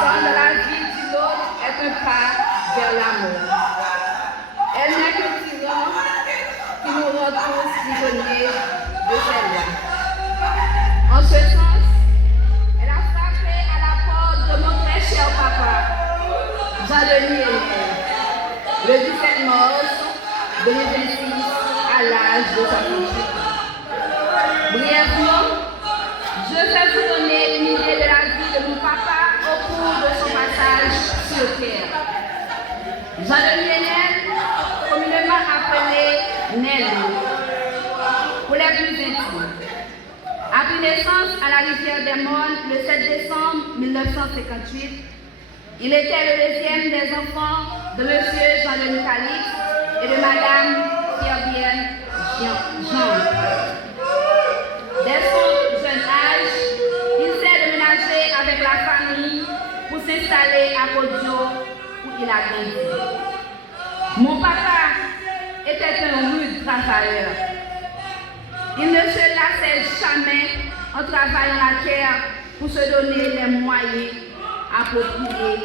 Descendre dans la vie d'une autre est un pas vers l'amour. Elle n'est qu'un tyran qui nous rend tous prisonniers de celle-là. En ce sens, elle a frappé à la porte de mon très cher papa, Jean-Denis Henel, le 17 mars 2026, à l'âge de 68 ans. Brièvement, je vais vous donner une idée de la vie de mon papa au cours de son passage sur terre. Jean-Denis Henel, communément appelé Nelly, pour les plus intimes, a pris naissance à la rivière des Monts le 7 décembre 1958. Il était le deuxième des enfants de M. Jean-Denis Calix et de Mme Pierre-Vienne Jean. Dès son jeune âge, il s'est déménagé avec la famille pour s'installer à Kodjo où il a grandi. Mon papa était un rude travailleur. Il ne se lassait jamais en travaillant la terre pour se donner les moyens appropriés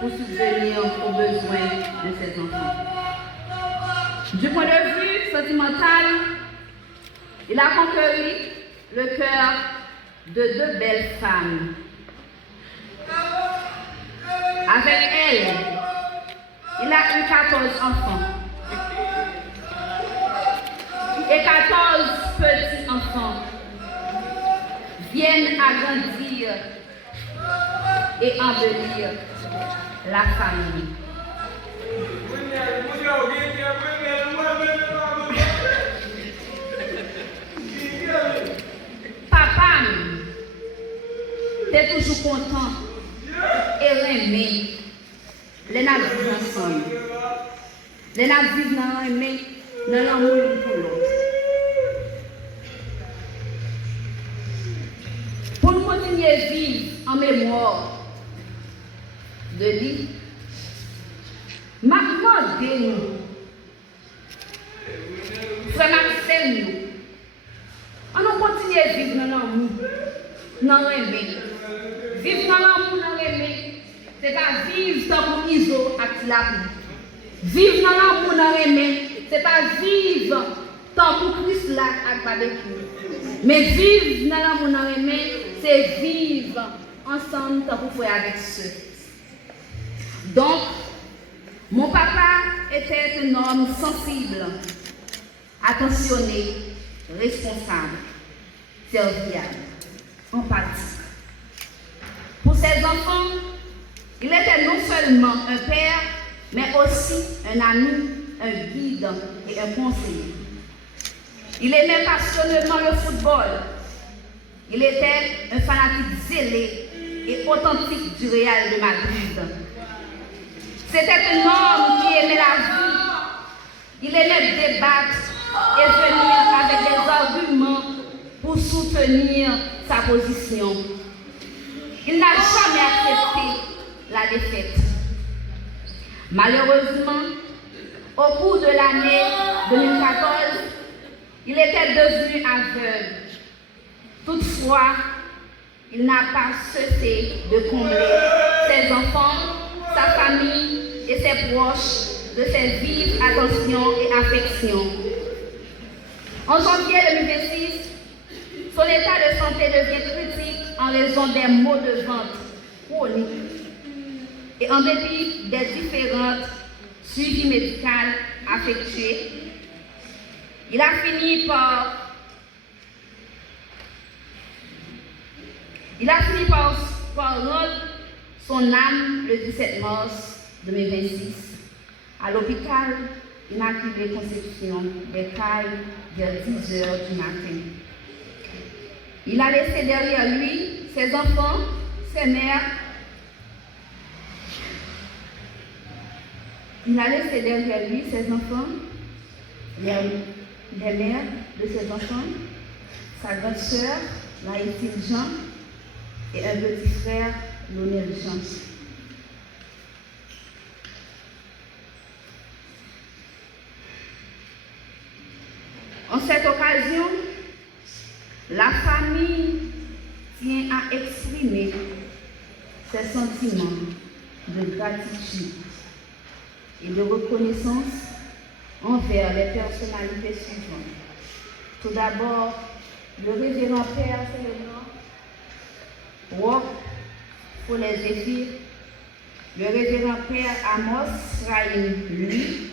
pour subvenir aux besoins de ses enfants. Du point de vue sentimental, il a conquis le cœur de deux belles femmes. Avec elles, il a eu 14 enfants et 14 petits-enfants viennent agrandir et embellir la famille. Papa, t'es toujours content et aimé. Les navires ensemble. Les navires n'ont aimé, non l'amour pour l'autre. Pour nous continuer à vivre en mémoire de lui, m'a demandé nous, frère Maxime nous, on nous continue à vivre dans l'amour, dans l'aimer. Vivre dans l'amour, dans l'aimer, c'est pas vivre tant pour Iso à Tilapou. Vivre dans l'amour, dans l'aimer, c'est pas vivre tant pour Christ là à barbecue. Mais vivre dans l'amour, dans l'aimer, c'est vivre ensemble tant pour faire avec ceux. Donc, mon papa était un homme sensible, attentionné, responsable, serviable, empathique. Pour ses enfants, il était non seulement un père, mais aussi un ami, un guide et un conseiller. Il aimait passionnément le football. Il était un fanatique zélé et authentique du Real de Madrid. C'était un homme qui aimait la vie. Il aimait débattre et venir avec des arguments pour soutenir sa position. Il n'a jamais accepté la défaite. Malheureusement, au cours de l'année 2014, il était devenu aveugle. Toutefois, il n'a pas cessé de combler ses enfants, sa famille et ses proches de ses vives attentions et affections. En janvier 2026, son état de santé devient critique en raison des maux de ventre chroniques et en dépit des différentes suivis médicales effectués. Il a fini par rendre son âme le 17 mars 2026 à l'hôpital Immaculée Conception des Cailles vers 10 heures du matin. Il a laissé derrière lui ses enfants, ses mères. Il a laissé derrière lui ses enfants, les mères de ses enfants, sa grande sœur, Laïtine Jean, et un petit frère, Lionel Jean. En cette occasion, la famille tient à exprimer ces sentiments de gratitude et de reconnaissance envers les personnalités suivantes. Tout d'abord, le révérend Père Célébrant, Roch Follet-Zéphir, le révérend Père Amos Rahim Lui,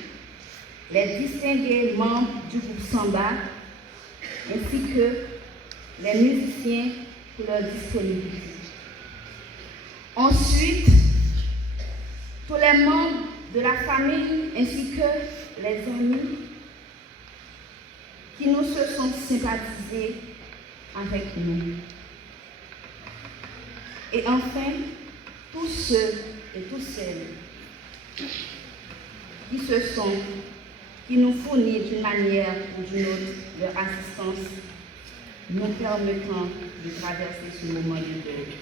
les distingués membres du groupe Samba, ainsi que les musiciens pour leur disponibilité. Ensuite, tous les membres de la famille ainsi que les amis qui nous se sont sympathisés avec nous. Et enfin, tous ceux et toutes celles qui nous fournissent d'une manière ou d'une autre leur assistance, nous permettant de traverser ce moment de deuil.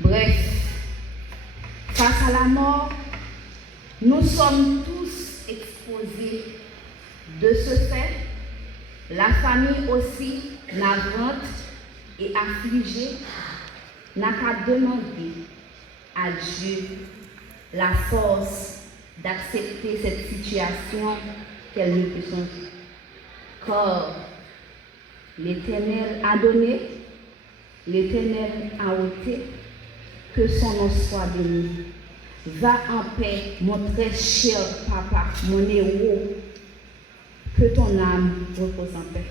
Bref, face à la mort, nous sommes tous exposés. De ce fait, la famille aussi navrante et affligée n'a qu'à demander à Dieu la force d'accepter cette situation qu'elle nous présente. Car l'Éternel a donné, l'Éternel a ôté, que son nom soit béni. Va en paix, mon très cher papa, mon héros, que ton âme repose en paix.